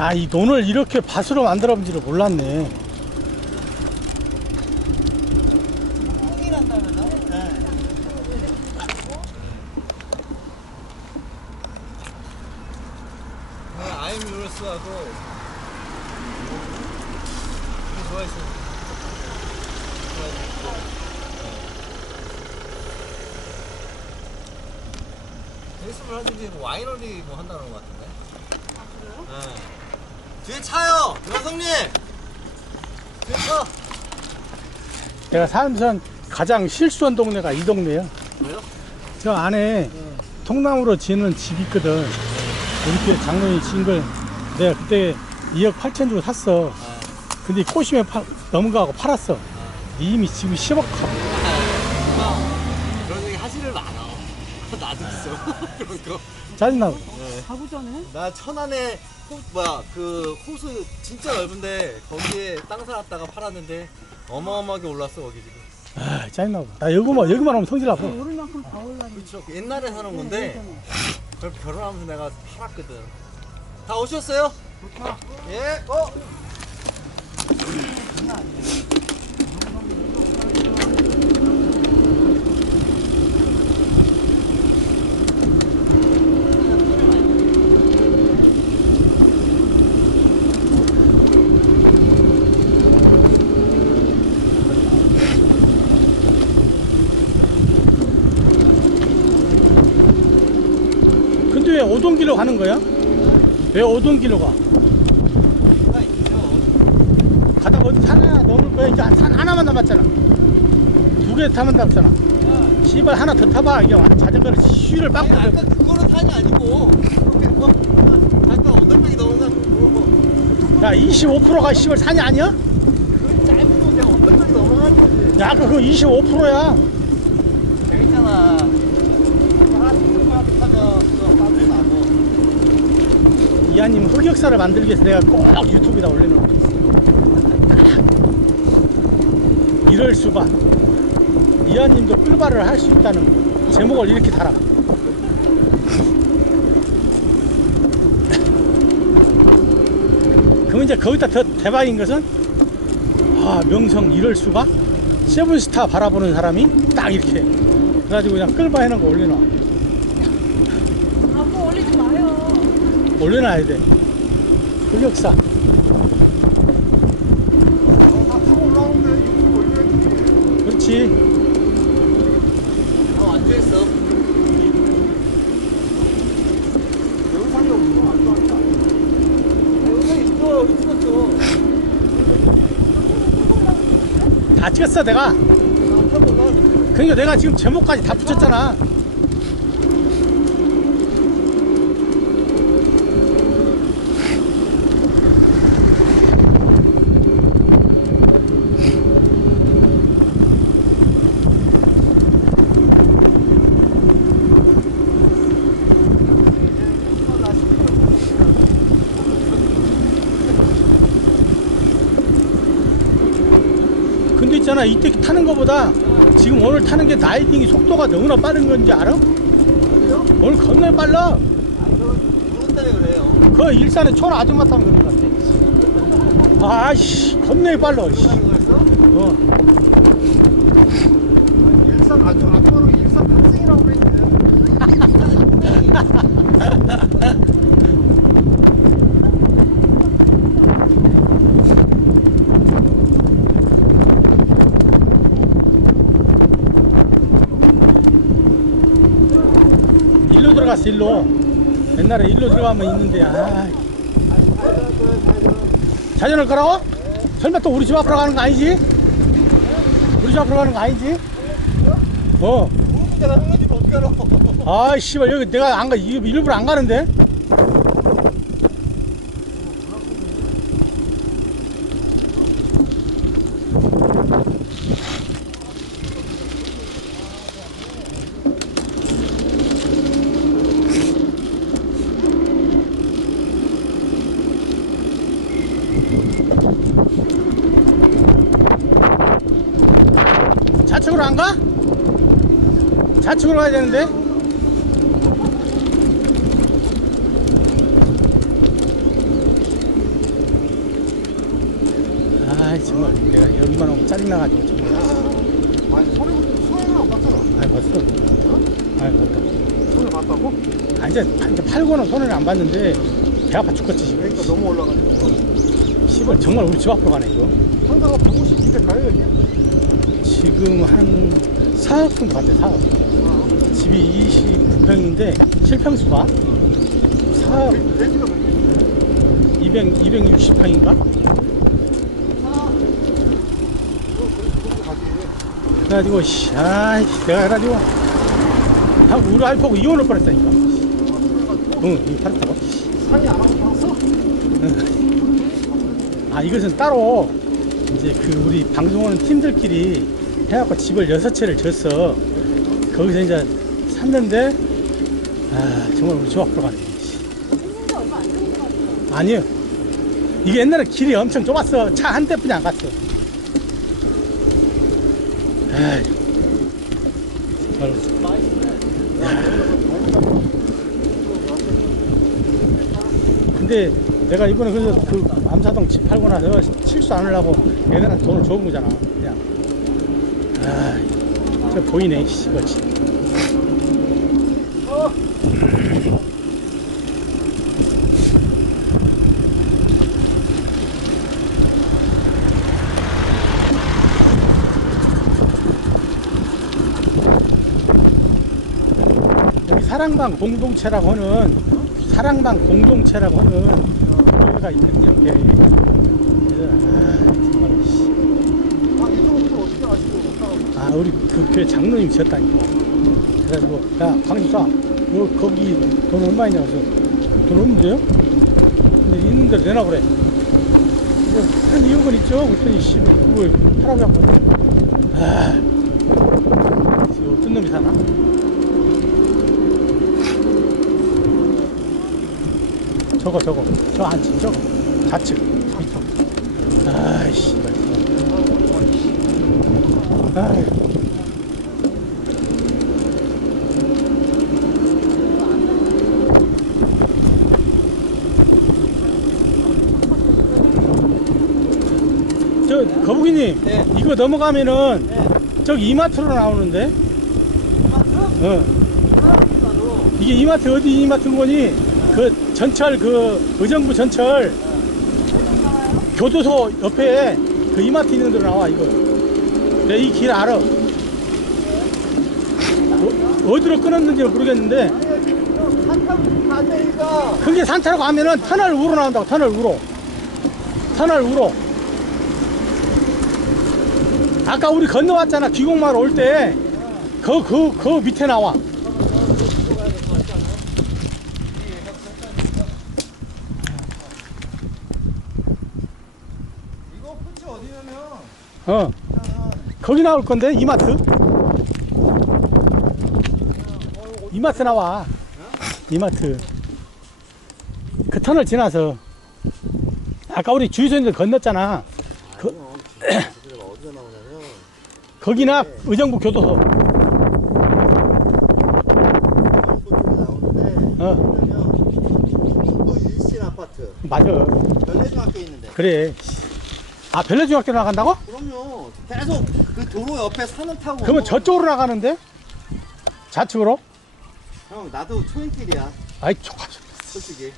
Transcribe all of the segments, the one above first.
야, 이 논을 이렇게 밭으로 몰랐네. 네. 아임 루스하고 이거 좋아했어. 연습을 하든지 뭐 와이너리 뭐 한다는 것 같은데. 아 그래요? 네. 뒤에 차요, 여성님. 뒤에 차. 내가 살면서 가장 실수한 동네가 이 동네야. 왜요? 저 안에 통나무로 지는 집이 있거든. 이렇게 장로이 지은 걸 내가 그때 2억 8천 주고 샀어. 근데 꼬심에 파, 넘어가고 팔았어. 이미 지금 10억 하고. 그런 얘기 하시를 많아. 나도 있어. 그런 거. 짜증나. 가보자네. 나 천안에 호, 뭐야 그 호수 진짜 넓은데 거기에 땅 사놨다가 팔았는데 어마어마하게 올랐어 거기 지금. 아, 짜증나. 나 여기만, 여기만 오면 성질 나고. 오를 만큼 다 올라니. 그렇죠. 옛날에 사는 건데 그걸 결혼하면서 내가 팔았거든. 다 오셨어요? 예. 어. 오동길로 가는 거야? 왜 오동길로 가? 가다가 어디 산 하나 넘을 거야. 이제 산 하나만 남았잖아. 두 개 타면 남잖아. 씨발 하나 더 타봐. 이게 자전거를 아니 빡 아까 그거는 산이 아니고 아까 언덕백이 넘어가는 거고 야, 25%가 씨발 산이 아니야? 그 짧은 거 그냥 언덕백이 넘어가는 거지. 야, 그거 25%야. 재밌잖아. 하나씩 하면 또 빠져 나고. 이하님 흑역사를 만들기 위해서 내가 꼭 유튜브에다 올려놓은 거. 이럴 수가. 이하님도 꿀발을 할 수 있다는 거. 제목을 이렇게 달아. 그럼 이제 거기다 더 대박인 것은 아 명성 이럴 수가 세븐스타 바라보는 사람이 딱 이렇게 그래가지고 그냥 끌바 해놓은 거 올려놔 아무 올리지 마요. 올려놔야 돼 흑역사 그렇지 어, 완주했어. 영상이. 안 좋았다. 영상이 있어. 여기 찍었어. 다 찍었어 내가 아. 그러니까 내가 지금 제목까지 다 붙였잖아 있잖아 이때 타는 거보다 지금 오늘 타는 게 라이딩이 속도가 너무나 빠른 건지 알아? 오늘 겁나 빨라 그래요. 그 일산에 촌 아줌마 타는 것 같아 아씨 겁나 빨라 씨. 어. 일산 아주 앞으로 일산 탑승이라고 그랬는데. 일로 들어갔어 일로 옛날에 일로 들어가면 있는데 아 자전거 가라고? 설마 또 우리 집 앞으로 가는 거 아니지? 우리 집 앞으로 가는 거 아니지? 어. 내가 흥분이 어떻게 알아? 아, 씨발, 여기 내가 안 가, 일- 일부러 안 가는데? 가나? 좌측으로 가야 되는데? 아 정말 내가 여기만 오면 짜증나가지고 정말 아니 손에 손에는 안 봤잖아. 아 봤어? 어? 아 봤다. 손에 봤다고? 아 이제, 이제 팔고는 손을 안 봤는데 배 아파 죽겠지 지금. 그러니까 너무 올라가지고 씨발 정말 우리 집 앞으로 가네 이거. 상가가 150 200 가요 여기? 지금 한 4억 정도 갔대 4억 집이 29평인데 7평수가 4억 돼지가 몇 개? 200, 260평인가? 그것도 가지. 그래가지고 씨, 아이 내가 해가지고 하고 우리 와이프하고 이혼을 뻔했다니까 응 이거 팔았다고 산이 안 하고 봤어? 아 이것은 따로 이제 그 우리 방송하는 팀들끼리 해갖고 집을 여섯 채를 졌어. 거기서 이제 샀는데 아 정말 우리 집 앞으로 가네. 아니요. 이게 옛날에 길이 엄청 좁았어. 차 한 대뿐이 안 갔어. 아이. 근데 내가 이번에 그래서 그 암사동 집 팔고 나서 실수 안 하려고 애들한테 돈을 줘본 거잖아 아 저 보이네 씨발 여기 사랑방 공동체라고 하는 사랑방 공동체라고 하는 여기가 있거든요 아 정말 씨. 아 이쪽부터 어떻게 아시고 못 따라오고. 아 우리 그 교회 장로님이 졌다니까. 그래가지고 야 광집사 너 거기 돈 얼마 있냐고 그래서 돈 없는데요? 근데 있는 대로 내놔 그래. 그래서 한 2억 원 있죠? 그랬더니 씨 그걸 하라고 하고 아 이거 어떤 놈이 사나? 저거 저거. 저 안치 저거. 좌측 이쪽 아이씨. 아이 저 거북이님 네. 이거 넘어가면은 저기 이마트로 나오는데? 어. 이게 이마트 어디 이마트인 거니? 그 전철 그 의정부 전철. 교도소 옆에 그 이마트 있는 데로 나와 이거 내가 이 길 알아. 어, 어디로 끊었는지 모르겠는데. 그게 산타로 가면은 터널 우로 나온다고 터널 우로. 터널 우로. 아까 우리 건너왔잖아 귀곡마을 올 때 그 그, 그 밑에 나와. 어 거기 나올 건데 이마트? 이마트 나와. 이마트. 그 터널 지나서 아까 우리 주유소인들 건넜잖아. 그, 거기나 의정부 교도소. 어. 아파트 맞아. 별내중학교 있는데. 그래. 아 별내중학교 나간다고? 그럼요 계속 그 도로 옆에 산을 타고 그러면 저쪽으로 나가는데? 좌측으로? 형 나도 초행길이야 아이 좋아 솔직히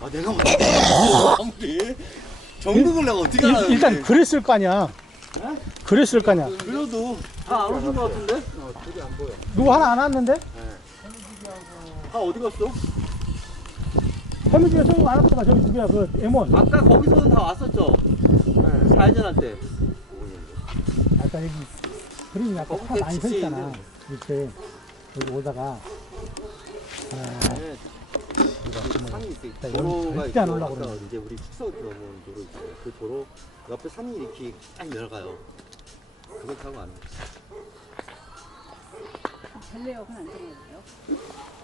아 내가 뭐 아무리 전국을 내가 어떻게 알아요 일, 일단. 그랬을 거 아니야 네? 그랬을 거 아니야 그래도 다 안 오신 것 같은데? 누구 하나 안 왔는데? 다 어디 갔어? 해무집에 저기 안 왔다가 저기 누구야 그 M1 아까 거기서는 다 왔었죠? 네. 사회전할 때 아까 여기 그림이 아까 거기 차 많이 서 있잖아 있는. 이렇게 여기 오다가 아, 네. 산이 있어 일단 도로가 절대 안 있고 올라가고 아까 그러네. 이제 우리 숙소 들어오는 도로 있잖아요 그 도로 옆에 산이 이렇게 딱 내려가요 그걸 타고 가는 거지 벨레역은 안 들어가요.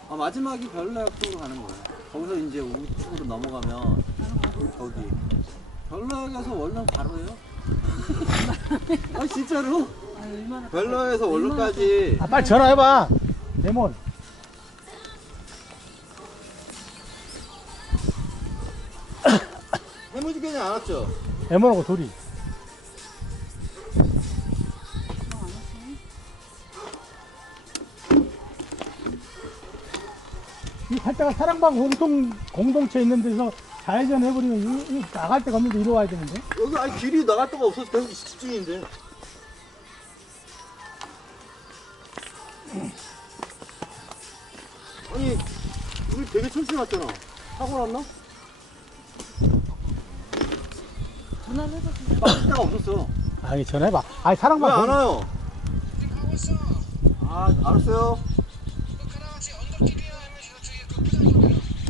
아 마지막이 별내역 쪽으로 가는 거예요 거기서 이제 우측으로 넘어가면 저기 별내역에서 원룸 바로예요? 아 진짜로? 아, 별내역에서 원룸까지. 아 빨리 전화해봐. M1 해무지개는 안 왔죠? M1하고 둘이 살다가 사랑방 공동, 공동체 있는 데서 좌회전 해버리면 이, 이 나갈 데가 없는데 이리 와야 되는데? 여기 아니 길이 나갈 데가 없어서 계속 직진인데. 아니 우리 되게 천천히 왔잖아. 사고 났나? 무난해서 막을 데가 없었어. 아니, 전화해봐. 아니, 왜 사랑방 안 공- 와요? 아 알았어요.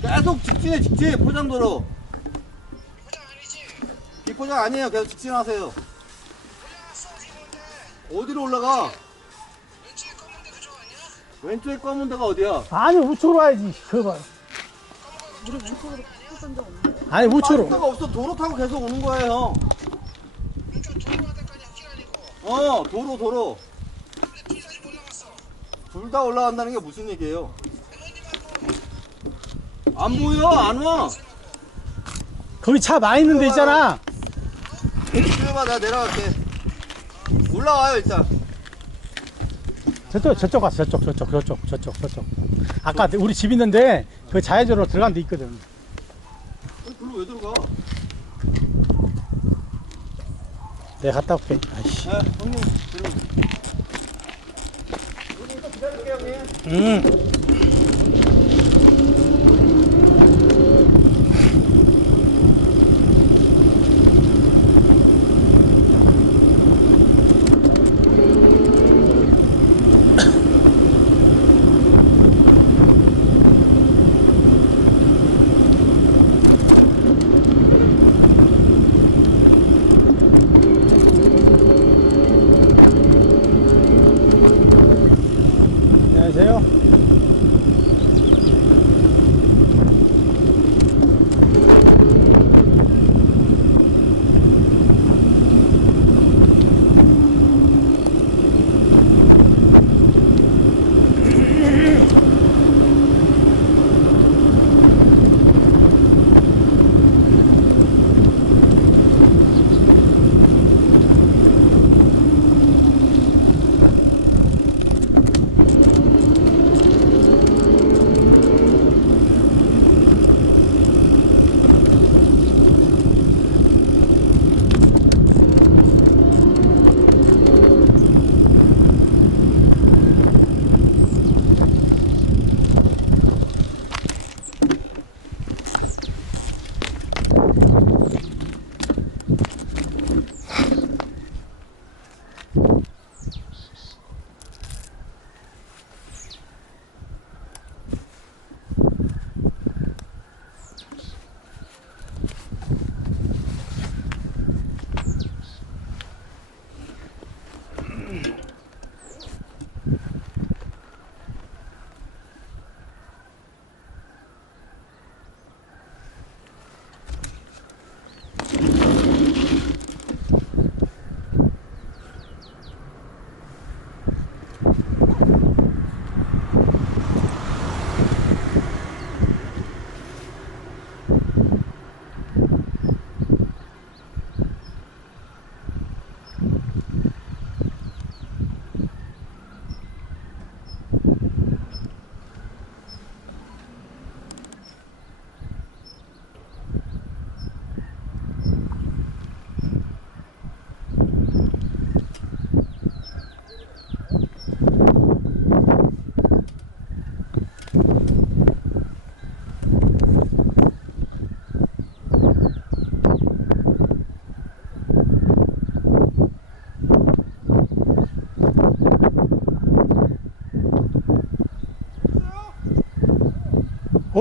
계속 직진해 직진 포장도로. 비포장 아니에요. 계속 직진하세요. 어디로 올라가? 왼쪽에 검은 데가 어디야? 아니, 우측으로 와야지. 그거 봐. 우리 왼쪽으로 kus던 적 없는데. 아니, 우측으로. 데가 없어. 도로 타고 계속 오는 거예요. 어, 도로, 도로. 둘다 올라간다는 게 무슨 얘기예요? 안 보여, 안 와. 거기 차 많이 있는 데 있잖아. 기다려봐, 내가 내려갈게. 올라와요, 일단. 저쪽, 저쪽 갔어. 저쪽, 저쪽, 저쪽, 저쪽, 저쪽. 아까 우리 집 있는데 그 좌회전으로 들어간 데 있거든. 어, 글로 왜 들어가? 내가 갔다 올게. 아이씨. 네, 형님. 여기 좀 기다릴게요, 형님. 응.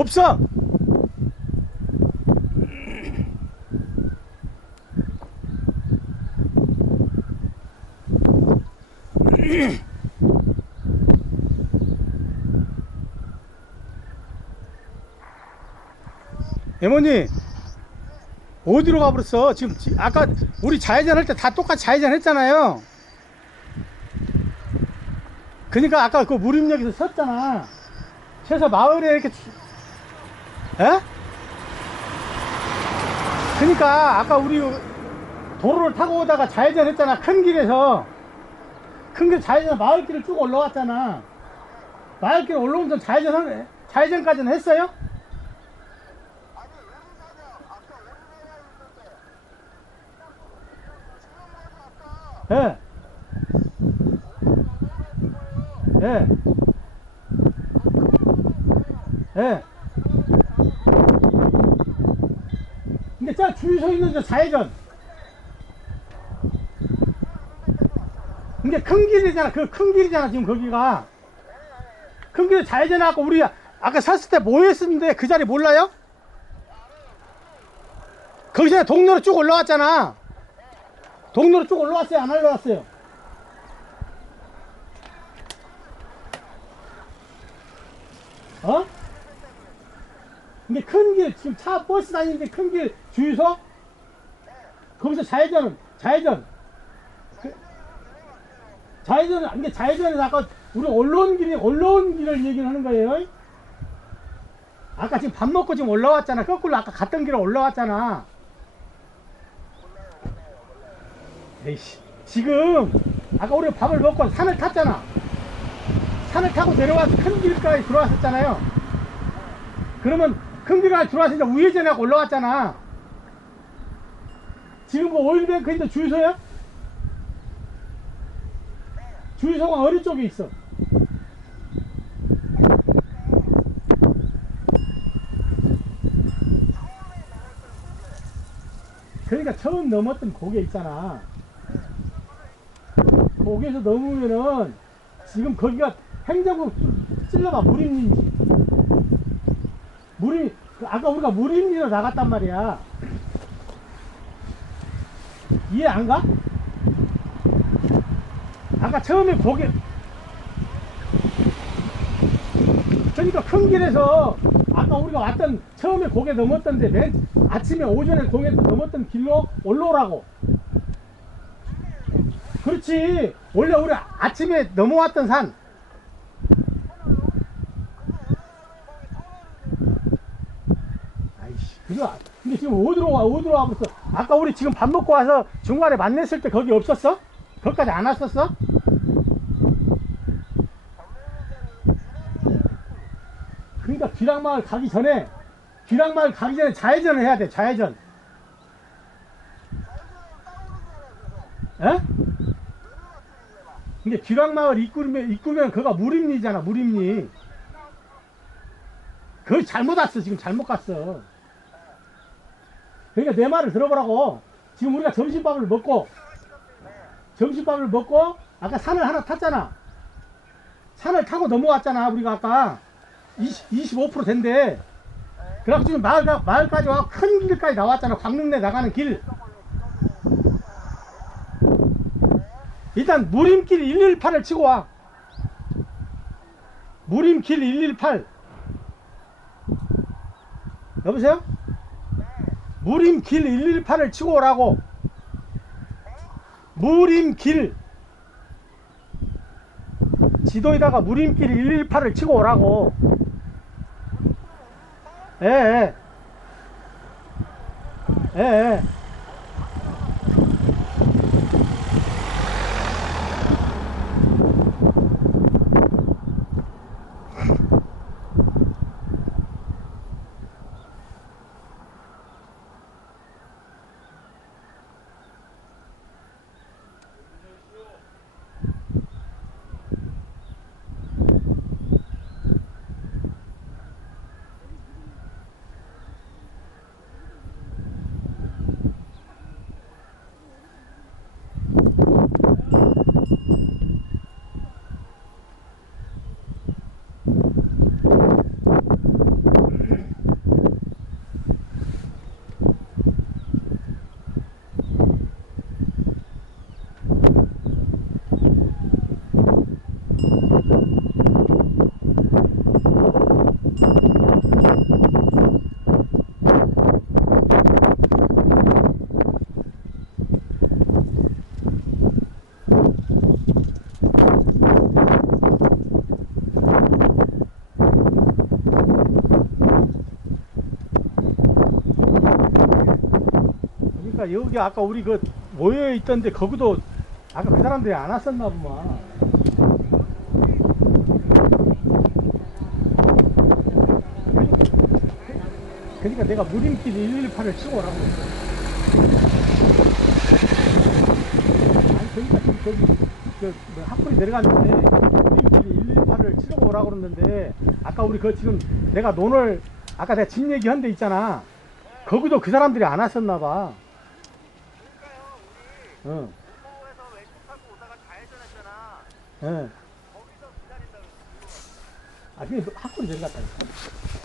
없어. 에모님 어디로 가버렸어? 지금 지- 아까 우리 좌회전 할 때 다 똑같이 좌회전 했잖아요. 그러니까 아까 그 무림역에서 섰잖아. 최소 마을에 이렇게 주- 에? 그러니까 아까 우리 도로를 타고 오다가 좌회전 했잖아. 큰 길에서 큰 길 좌회전 마을길을 쭉 올라왔잖아. 마을길 올라오면서 좌회전 한, 좌회전까지는 했어요? 예. 예. 예. 그러니까 4회전 4회전 근데 큰 길이잖아 그 큰 길이잖아 지금 거기가 큰 길이 4회전 아까 우리 아까 섰을 때 뭐 했었는데 그 자리 몰라요? 거기서 동료로 쭉 올라왔잖아 동료로 쭉 올라왔어요 안 올라왔어요? 어? 근데 큰 길 지금 차 버스 다니는데 큰 길 주유소 거기서 좌회전, 좌회전. 그, 좌회전, 이게 좌회전에서 아까 우리 올라온 길이, 올라온 길을 얘기를 하는 거예요. 아까 지금 밥 먹고 지금 올라왔잖아. 거꾸로 아까 갔던 길에 올라왔잖아. 에이씨. 지금, 아까 우리 밥을 먹고 산을 탔잖아. 산을 타고 내려와서 큰 길까지 들어왔었잖아요. 그러면 큰 길까지 들어와서 이제 우회전하고 올라왔잖아. 지금 뭐 오일뱅크인데 주유소야? 주유소가 어디 쪽에 있어? 그러니까 처음 넘었던 고개 있잖아. 거기에서 넘으면은 지금 거기가 행정국 찔러봐 무림인지 무림 그 아까 우리가 무림리로 나갔단 말이야 이해 안 가? 아까 처음에 거기 그러니까 큰 길에서 아까 우리가 왔던 처음에 고개 넘었던데 맨 아침에 오전에 고개 넘었던 길로 올라오라고. 그렇지. 원래 우리 아침에 넘어왔던 산. 아이씨 그거 근데 지금 어디로 와 어디로 와 벌써 아까 우리 지금 밥 먹고 와서 중간에 만났을 때 거기 없었어? 거기까지 안 왔었어? 그러니까 기랑마을 가기 전에 기랑마을 가기 전에 좌회전을 해야 돼 좌회전 에? 근데 기랑마을 입구면 입구면 그가 무림리잖아 무림리 거기 잘못 왔어 지금 잘못 갔어 그러니까 내 말을 들어보라고. 지금 우리가 점심밥을 먹고 점심밥을 먹고 아까 산을 하나 탔잖아. 산을 타고 넘어왔잖아 우리가 아까. 20, 25% 된대. 그래갖고 지금 마을, 마을까지 와 큰 길까지 나왔잖아. 광릉내 나가는 길. 일단 무림길 118을 치고 와. 무림길 118 여보세요? 무림길 118을 치고 오라고. 무림길. 지도에다가 무림길 118을 치고 오라고. 예 예. 예 예 여기 아까 우리 그 모여 있던데 거기도 아까 그 사람들이 안 왔었나 보마. 그러니까 내가 무림길 118을 치고 오라고 했어. 아니, 그러니까 지금 저기, 그, 뭐 학군이 내려갔는데, 무림길 118을 치고 오라고 그러는데, 아까 우리 그 지금 내가 논을, 아까 내가 집 얘기한 데 있잖아. 거기도 그 사람들이 안 왔었나 봐. 응. 예. 아, 근데 학군이 내려갔다니까.